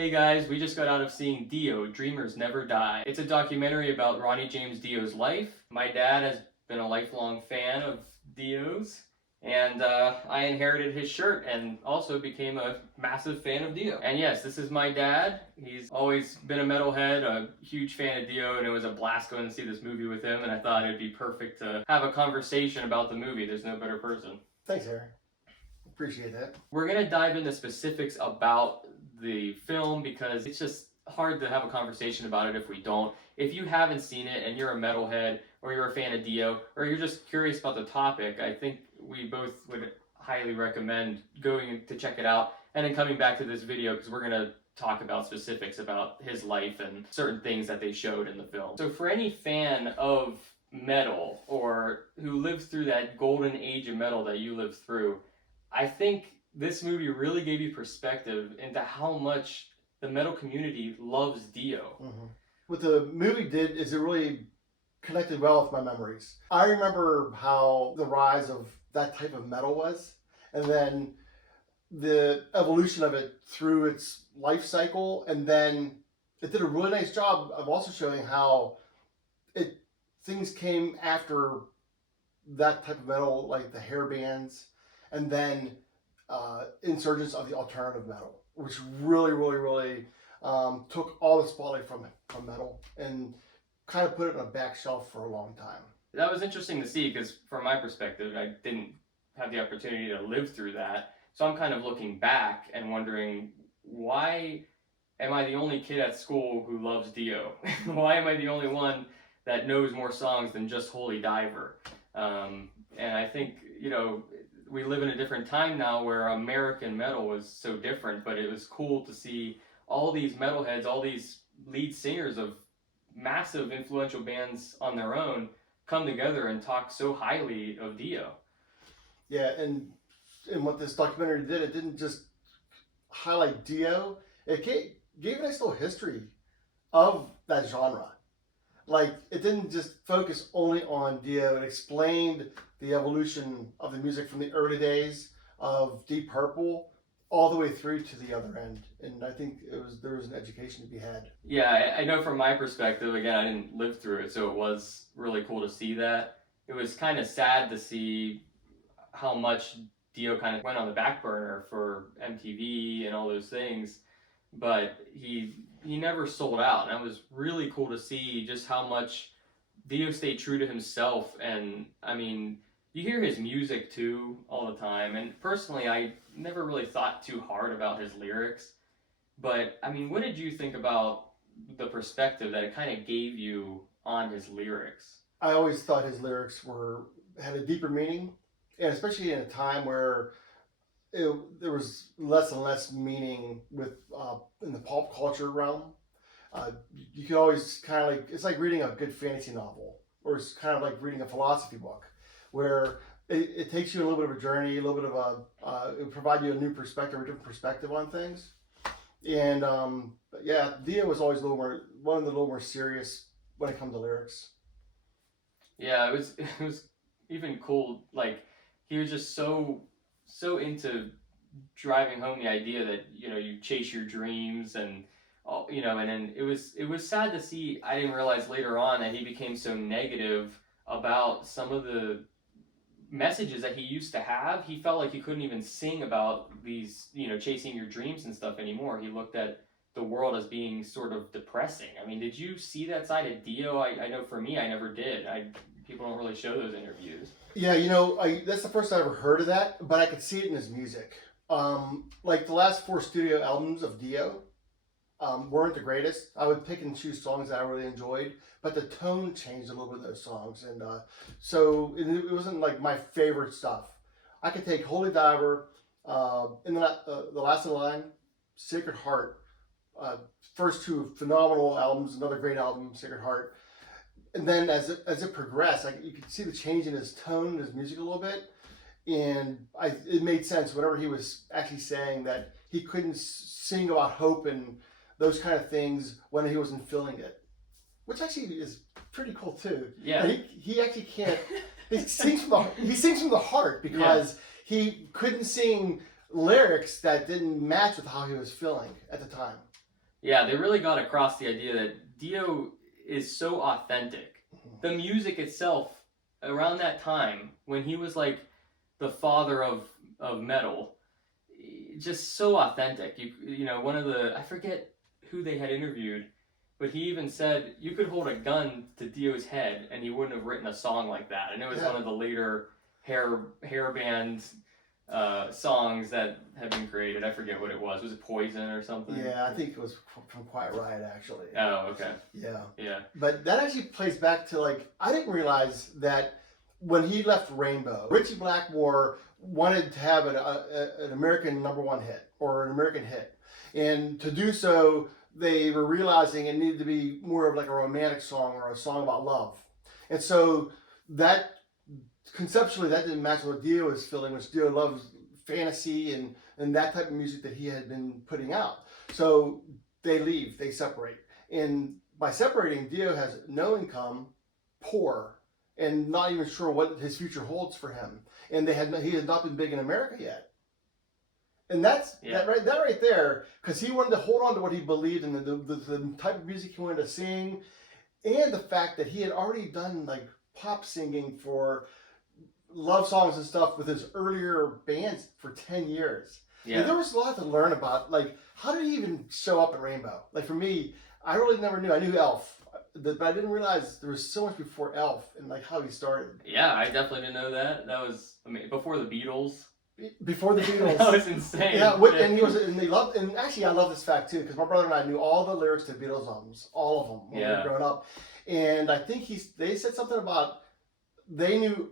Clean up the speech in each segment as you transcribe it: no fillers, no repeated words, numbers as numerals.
Hey guys, we just got out of seeing Dio, Dreamers Never Die. It's a documentary about Ronnie James Dio's life. My dad has been a lifelong fan of Dio's, and I inherited his shirt and also became a massive fan of Dio. And yes, this is my dad. He's always been a metalhead, a huge fan of Dio, and it was a blast going to see this movie with him, and I thought it'd be perfect to have a conversation about the movie. There's no better person. Thanks, Harry. Appreciate that. We're going to dive into specifics about the film because it's just hard to have a conversation about it if we don't. If you haven't seen it and you're a metalhead or you're a fan of Dio or you're just curious about the topic, I think we both would highly recommend going to check it out and then coming back to this video because we're going to talk about specifics about his life and certain things that they showed in the film. So for any fan of metal or who lives through that golden age of metal that you lived through, I think this movie really gave you perspective into how much the metal community loves Dio. Mm-hmm. What the movie did is it really connected well with my memories. I remember how the rise of that type of metal was, and then the evolution of it through its life cycle, and then it did a really nice job of also showing how things came after that type of metal, like the hair bands, and then insurgence of the alternative metal, which really took all the spotlight from metal and kind of put it on a back shelf for a long time. That was interesting to see because from my perspective, I didn't have the opportunity to live through that. So I'm kind of looking back and wondering, why am I the only kid at school who loves Dio? Why am I the only one that knows more songs than just Holy Diver? And I think, we live in a different time now where American metal was so different, but it was cool to see all these metalheads, all these lead singers of massive influential bands on their own come together and talk so highly of Dio. Yeah, and what this documentary did, it didn't just highlight Dio, it gave a nice little history of that genre. Like, it didn't just focus only on Dio, it explained the evolution of the music from the early days of Deep Purple all the way through to the other end. And I think there was an education to be had. Yeah, I know from my perspective, again, I didn't live through it, so it was really cool to see that. It was kind of sad to see how much Dio kind of went on the back burner for MTV and all those things, but he never sold out, and that was really cool to see just how much Dio stayed true to himself. And I mean, you hear his music too all the time, and personally I never really thought too hard about his lyrics, but I mean, what did you think about the perspective that it kind of gave you on his lyrics? I always thought his lyrics had a deeper meaning, and especially in a time where there was less and less meaning with in the pop culture realm. You could always kind of it's like reading a good fantasy novel, or it's kind of like reading a philosophy book, where it takes you a little bit of a journey, a little bit of it provide you a new perspective, a different perspective on things. And but yeah, Dio was always one of the little more serious when it comes to lyrics. Yeah, it was even cool. Like, he was just so into driving home the idea that you chase your dreams and and then it was sad to see. I didn't realize later on that he became so negative about some of the messages that he used to have. He felt like he couldn't even sing about these chasing your dreams and stuff anymore. He looked at the world as being sort of depressing. I mean, did you see that side of Dio? I know for me, I never did. People don't really show those interviews. Yeah, that's the first I ever heard of that, but I could see it in his music. Like the last 4 studio albums of Dio weren't the greatest. I would pick and choose songs that I really enjoyed, but the tone changed a little bit in those songs, and so it wasn't like my favorite stuff. I could take Holy Diver, and then the last in line, Sacred Heart. First 2 phenomenal albums, another great album, Sacred Heart. And then as it progressed, you could see the change in his tone, his music a little bit, and it made sense whenever he was actually saying that he couldn't sing about hope and those kind of things when he wasn't feeling it, which actually is pretty cool too. Yeah, he actually can't. He sings from the heart because he couldn't sing lyrics that didn't match with how he was feeling at the time. Yeah, they really got across the idea that Dio is so authentic. The music itself, around that time, when he was like the father of metal, just so authentic. You know, one of the, I forget who they had interviewed, but he even said you could hold a gun to Dio's head and he wouldn't have written a song like that. And it was one of the later hair band songs that have been created. I forget what it was. Was it Poison or something? Yeah, I think it was from Quiet Riot, actually. Oh, okay. Yeah. Yeah. But that actually plays back to, like, I didn't realize that when he left Rainbow, Richie Blackmore wanted to have an American #1 hit or an American hit. And to do so, they were realizing it needed to be more of like a romantic song or a song about love. And so that conceptually, that didn't match what Dio was feeling, which Dio loves fantasy and that type of music that he had been putting out. So they leave, they separate. And by separating, Dio has no income, poor, and not even sure what his future holds for him. And he had not been big in America yet. And that's that right there, because he wanted to hold on to what he believed in, the type of music he wanted to sing, and the fact that he had already done like pop singing for love songs and stuff with his earlier bands for 10 years. Yeah. And there was a lot to learn about, like, how did he even show up at Rainbow? Like, for me, I really never knew. I knew Elf, but I didn't realize there was so much before Elf and, like, how he started. Yeah, I definitely didn't know that. That was, I mean, before the Beatles. Before the Beatles. That was insane. Yeah, and actually, I love this fact, too, because my brother and I knew all the lyrics to the Beatles albums, all of them, when we were growing up. And I think they said something about, they knew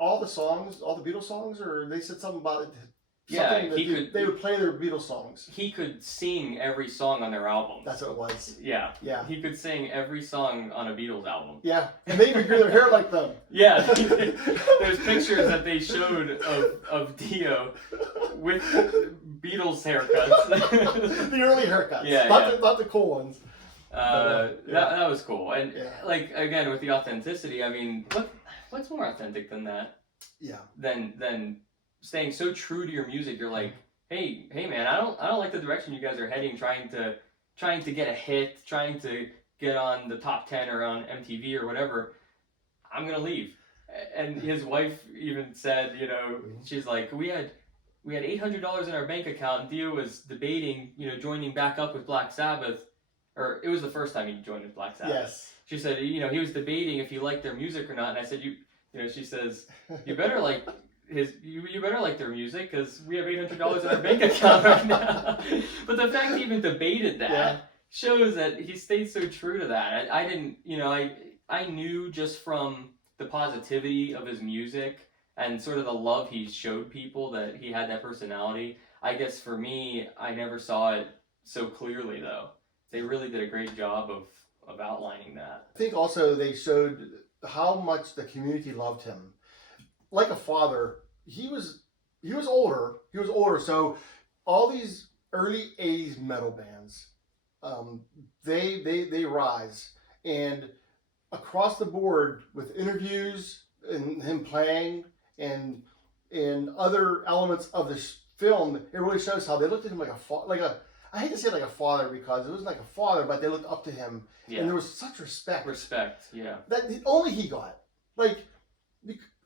all the songs, all the Beatles songs, or they said something about it. They would play their Beatles songs. He could sing every song on their albums. That's what it was. Yeah. Yeah. He could sing every song on a Beatles album. Yeah. And they even grew their hair like them. Yeah. There's pictures that they showed of Dio with Beatles haircuts. The early haircuts. Yeah. Not the cool ones. That was cool. And like, again, with the authenticity, I mean, what's more authentic than that? Yeah. Than staying so true to your music. You're like, hey man, I don't like the direction you guys are heading, trying to get a hit, trying to get on the top 10 or on MTV or whatever. I'm gonna leave. And his wife even said, you know, she's like, we had $800 in our bank account, and Dio was debating, you know, joining back up with Black Sabbath, or it was the first time he joined with Black Sabbath. Yes. She said, you know, he was debating if he liked their music or not, and I said, you know, she says, you better like you better like their music, because we have $800 in our bank account right now. But the fact he even debated that shows that he stayed so true to that. I didn't, you know, I knew just from the positivity of his music and sort of the love he showed people that he had that personality. I guess for me, I never saw it so clearly, though. They really did a great job of outlining that. I think also they showed how much the community loved him. Like a father, he was older. He was older, so all these early '80s metal bands, they rise, and across the board with interviews and him playing and other elements of this film, it really shows how they looked at him like I hate to say like a father, because it wasn't like a father, but they looked up to him, and there was such respect. That only he got. Like,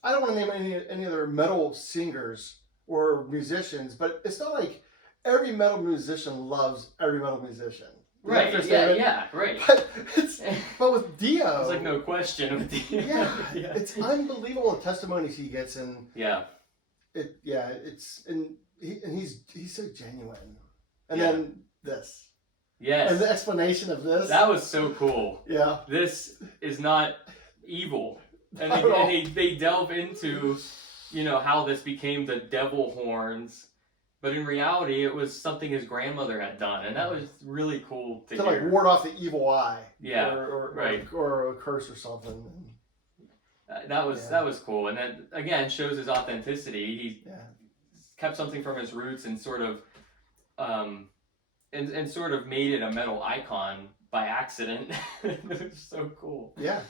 I don't want to name any other metal singers or musicians, but it's not like every metal musician loves every metal musician. Right. Yeah. Right. But with Dio, it's like no question with Dio. Yeah. It's unbelievable the testimonies he gets, and he's so genuine. And then this. Yes. And the explanation of this. That was so cool. Yeah. This is not evil. And they delve into, you know, how this became the devil horns, but in reality, it was something his grandmother had done, and that was really cool to hear. Like ward off the evil eye. Yeah. Or a curse or something. That was cool, and that again shows his authenticity. He kept something from his roots and sort of, and sort of made it a metal icon by accident. It was so cool. Yeah.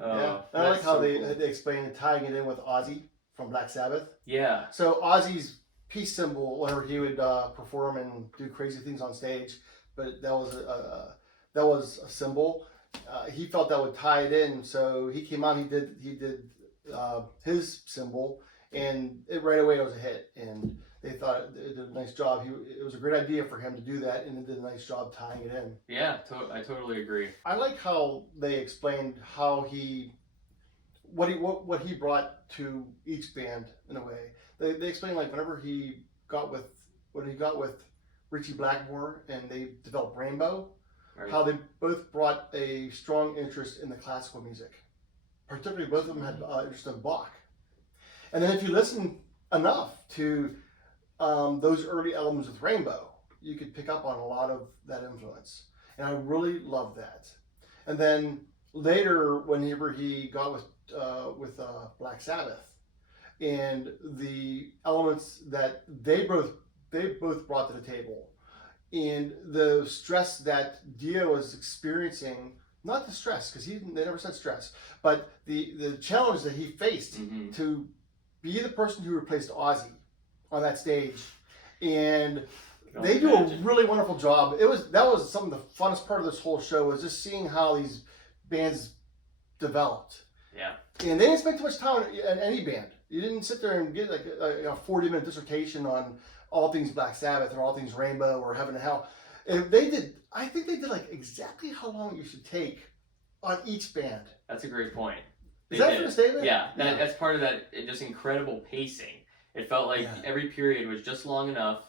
I like how they explain tying it in with Ozzy from Black Sabbath. Yeah. So Ozzy's peace symbol, whenever he would perform and do crazy things on stage, but that was a symbol. He felt that would tie it in, so he came out. He did his symbol, and right away it was a hit. And they thought it did a nice job. It was a great idea for him to do that, and it did a nice job tying it in. Yeah, I totally agree. I like how they explained how what he brought to each band in a way. They explained like whenever he got with Richie Blackmore and they developed Rainbow, Right. how they both brought a strong interest in the classical music. Particularly, both of them had interest in Bach. And then if you listen enough to those early albums with Rainbow, you could pick up on a lot of that influence. And I really love that. And then later, whenever he got with Black Sabbath, and the elements that they both brought to the table, and the stress that Dio was experiencing, not the stress, because they never said stress, but the challenge that he faced to be the person who replaced Ozzy on that stage. And they do a really wonderful job. That was some of the funnest part of this whole show, was just seeing how these bands developed. Yeah. And they didn't spend too much time in any band. You didn't sit there and get like a 40-minute dissertation on all things Black Sabbath or all things Rainbow or Heaven and Hell. And I think they did like exactly how long you should take on each band. That's a great point. Is that a fair statement? Yeah, that's part of that just incredible pacing. It felt like every period was just long enough,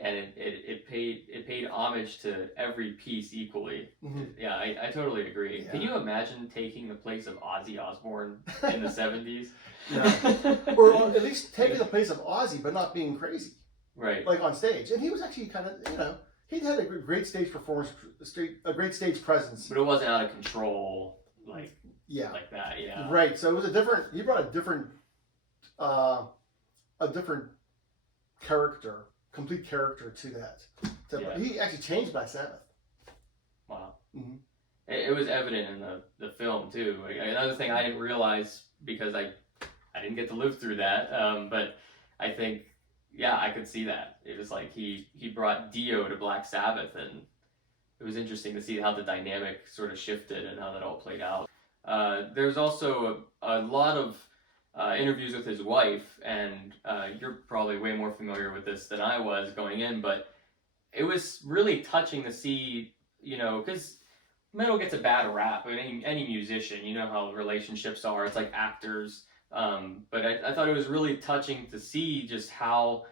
and it paid homage to every piece equally. Mm-hmm. Yeah, I totally agree. Yeah. Can you imagine taking the place of Ozzy Osbourne in the 70s? Yeah. Or at least taking the place of Ozzy, but not being crazy. Right. Like on stage. And he was actually kind of, he had a great stage performance, a great stage presence. But it wasn't out of control like that, yeah. Right. So it was he brought a different character, complete character to that. He actually changed Black Sabbath. Wow. Mm-hmm. It was evident in the film too. Another thing I didn't realize, because I didn't get to live through that, but I think, I could see that. It was like he brought Dio to Black Sabbath, and it was interesting to see how the dynamic sort of shifted and how that all played out. There's also a lot of interviews with his wife, and you're probably way more familiar with this than I was going in, but it was really touching to see, because metal gets a bad rap. I mean, any musician, you know how relationships are. It's like actors. But I thought it was really touching to see just how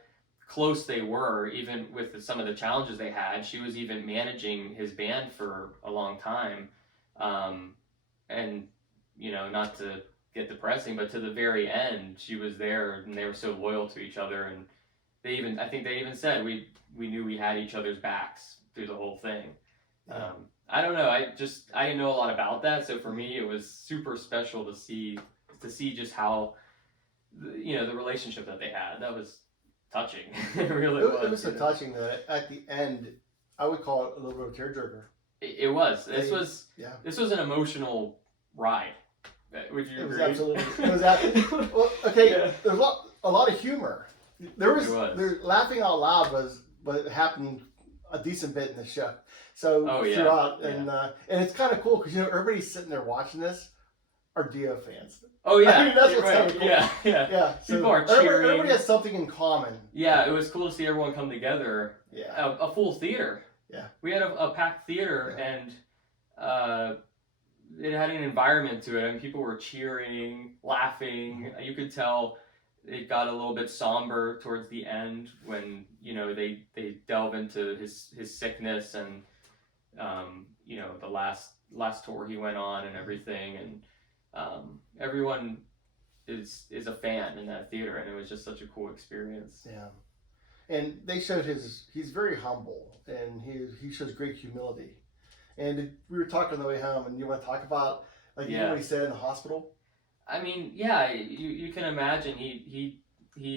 close they were, even with some of the challenges they had. She was even managing his band for a long time. And, not to get depressing, but to the very end, she was there, and they were so loyal to each other. And I think they even said, we knew we had each other's backs through the whole thing. Yeah. I don't know. I didn't know a lot about that. So for me, it was super special to see just how, the relationship that they had. That was touching. It really was. It was so touching that at the end, I would call it a little bit of a tearjerker. It was. This was an emotional ride. Would you agree? It was absolutely. Well, okay. Yeah. There's a lot of humor. There laughing out loud was what happened a decent bit in the show. So throughout, and it's kind of cool because everybody's sitting there watching this are Dio fans. Oh yeah, I mean, that's what's kind of cool. Yeah. So people are cheering. Everybody has something in common. Yeah, it was cool to see everyone come together. Yeah, a full theater. Yeah, we had a packed theater, and it had an environment to it. I mean, people were cheering, laughing. You could tell it got a little bit somber towards the end when they delve into his sickness and the last tour he went on and everything, and everyone is a fan in that theater, and it was just such a cool experience. Yeah, and they showed he's very humble, and he shows great humility. And we were talking on the way home, and you want to talk about what he said in the hospital? I mean, you can imagine he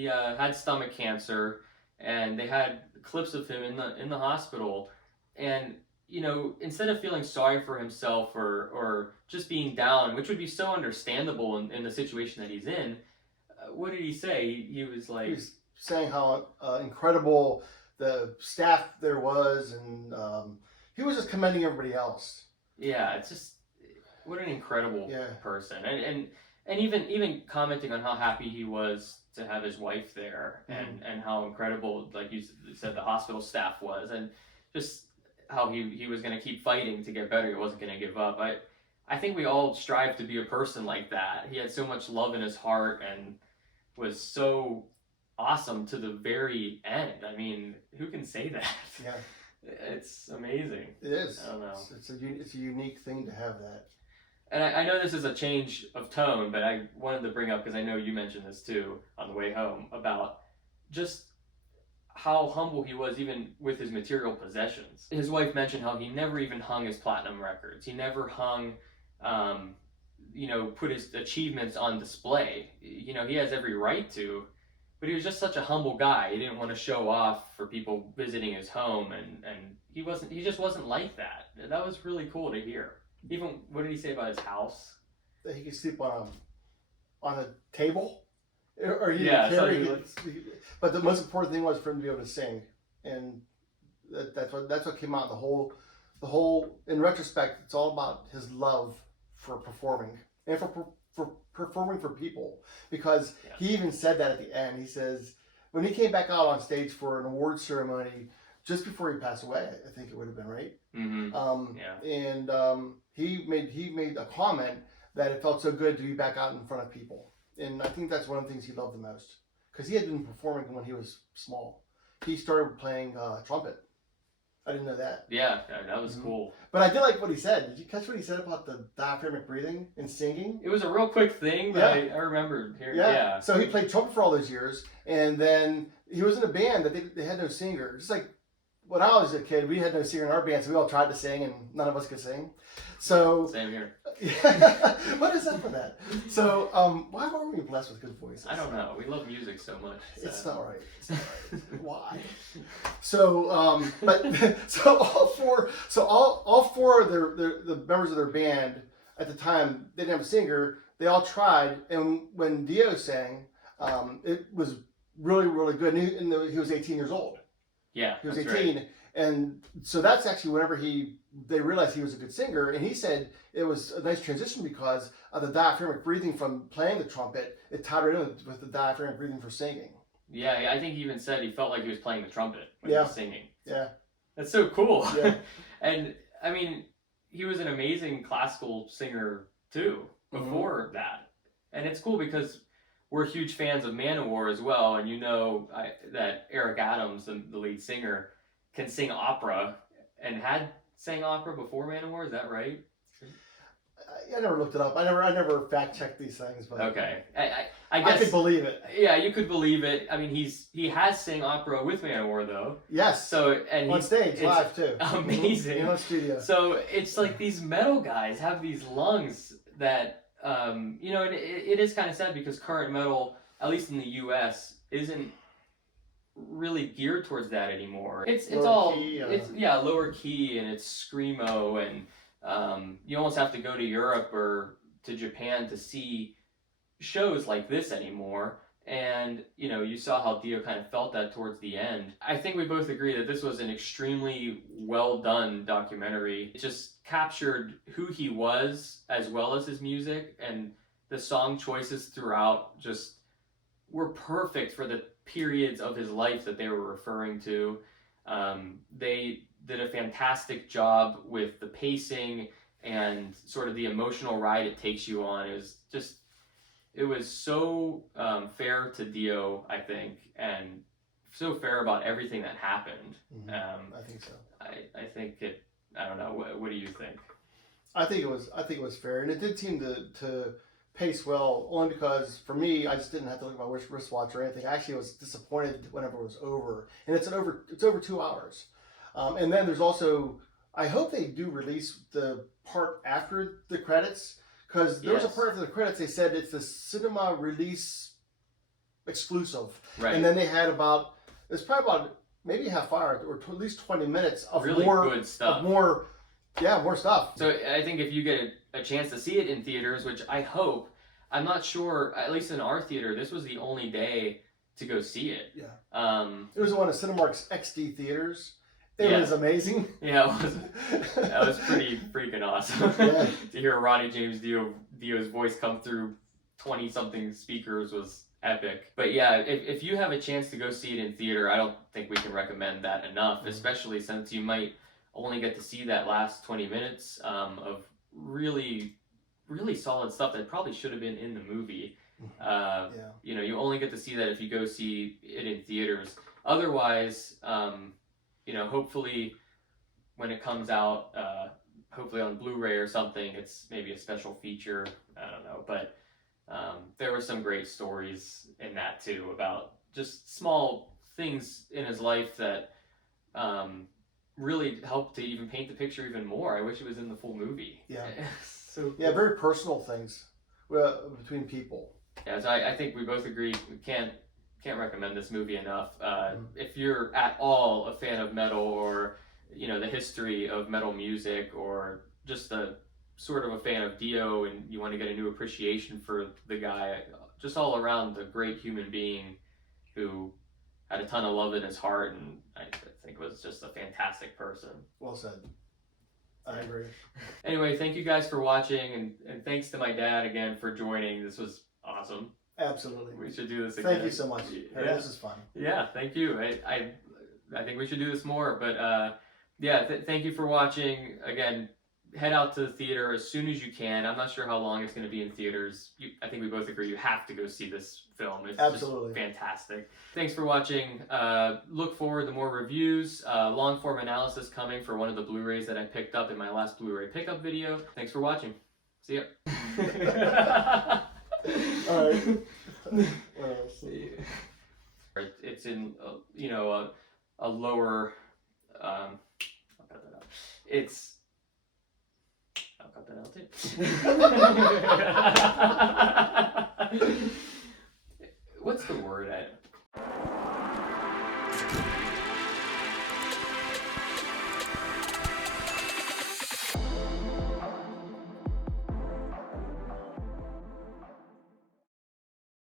had stomach cancer, and they had clips of him in the hospital, and instead of feeling sorry for himself or just being down, which would be so understandable in the situation that he's in, what did he say? He was like... He was saying how incredible the staff there was, and he was just commending everybody else. Yeah, it's just what an incredible Yeah. person, and even commenting on how happy he was to have his wife there, and how incredible, like you said, the hospital staff was, and just how he was going to keep fighting to get better. He wasn't going to give up. I think we all strive to be a person like that. He had so much love in his heart and was so awesome to the very end. I mean, who can say that? Yeah. It's amazing. It is. I don't know. It's a unique thing to have that. And I know this is a change of tone, but I wanted to bring up, because I know you mentioned this too on the way home, about just how humble he was even with his material possessions. His wife mentioned how he never even hung his platinum records. He never hung, put his achievements on display. He has every right to, but he was just such a humble guy. He didn't want to show off for people visiting his home, and he just wasn't like that. That was really cool to hear. Even, what did he say about his house? That he could sleep on a table, or but the most important thing was for him to be able to sing, and that's what came out. The whole in retrospect, it's all about his love for performing and for performing for people, because he even said that at the end. He says when he came back out on stage for an award ceremony just before he passed away, I think it would have been, right? Mm-hmm. And he made a comment that it felt so good to be back out in front of people, and I think that's one of the things he loved the most, because he had been performing when he was small. He started playing trumpet. I didn't know that. Yeah, that was cool. But I did like what he said. Did you catch what he said about the diaphragmatic breathing and singing? It was a real quick thing, but I remember hearing. Yeah. So he played trumpet for all those years, and then he was in a band that they had no singer. Just like when I was a kid, we had no singer in our band, so we all tried to sing, and none of us could sing. So same here. What is up with that? So why weren't we blessed with good voices? I don't know. We love music so much. So. It's not right. It's not right. Why? So so all four of the members of their band at the time, they didn't have a singer. They all tried, and when DIO sang, it was really, really good. And he was 18 years old. Yeah, he was 18, right. And so that's actually whenever they realized he was a good singer, and he said it was a nice transition because of the diaphragmatic breathing from playing the trumpet. It tied right in with the diaphragmatic breathing for singing. Yeah, I think he even said he felt like he was playing the trumpet when he was singing. Yeah, that's so cool. Yeah, and I mean, he was an amazing classical singer too before that, and it's cool because we're huge fans of Manowar as well, and that Eric Adams, the lead singer, can sing opera and had sang opera before Manowar. Is that right? I never looked it up. I never fact checked these things. But okay, I guess I could believe it. Yeah, you could believe it. I mean, he has sang opera with Manowar though. Yes. So on stage live too. Amazing. In the studio. So it's like these metal guys have these lungs that. It is kind of sad because current metal, at least in the U.S., isn't really geared towards that anymore. It's lower key, and it's screamo, and you almost have to go to Europe or to Japan to see shows like this anymore. And you saw how Dio kind of felt that towards the end. I think we both agree that this was an extremely well done documentary. It just captured who he was as well as his music, and the song choices throughout just were perfect for the periods of his life that they were referring to. They did a fantastic job with the pacing and sort of the emotional ride it takes you on. It was so fair to Dio, I think, and so fair about everything that happened. I think so. I think it. I don't know. What do you think? I think it was fair, and it did seem to pace well. Only because for me, I just didn't have to look at my wristwatch or anything. I actually was disappointed whenever it was over, and it's over 2 hours. And then there's also, I hope they do release the part after the credits. Because there was a part of the credits, they said it's the cinema release exclusive. Right. And then they had it's probably about maybe a half hour or at least 20 minutes of really good stuff. More stuff. So I think if you get a chance to see it in theaters, which I hope, I'm not sure, at least in our theater, this was the only day to go see it. Yeah. It was one of Cinemark's XD theaters. It was amazing. Yeah, that was pretty freaking awesome. Yeah. To hear Ronnie James Dio's voice come through 20-something speakers was epic. But yeah, if you have a chance to go see it in theater, I don't think we can recommend that enough, especially since you might only get to see that last 20 minutes of really, really solid stuff that probably should have been in the movie. You know, you only get to see that if you go see it in theaters. Otherwise, you know, hopefully when it comes out, hopefully on Blu-ray or something, it's maybe a special feature. I don't know, but there were some great stories in that too about just small things in his life that really helped to even paint the picture even more. I wish it was in the full movie. Yeah. So cool. Yeah, very personal things between people. Yeah, so I think we both agree we can't recommend this movie enough. If you're at all a fan of metal, or you know the history of metal music, or just a sort of a fan of Dio, and you want to get a new appreciation for the guy, just all around a great human being who had a ton of love in his heart, and I think was just a fantastic person. Well said. I agree. Anyway, thank you guys for watching, and thanks to my dad again for joining. This was awesome. Absolutely. We should do this again. Thank you so much. Yeah. This is fun. Yeah, thank you. I think we should do this more. But yeah, thank you for watching. Again, head out to the theater as soon as you can. I'm not sure how long it's going to be in theaters. I think we both agree you have to go see this film. It's Absolutely just fantastic. Thanks for watching. Look forward to more reviews. Long form analysis coming for one of the Blu-rays that I picked up in my last Blu-ray pickup video. Thanks for watching. See ya. All right. It's in you know a lower I'll cut that out. I'll cut that out too. What's the word?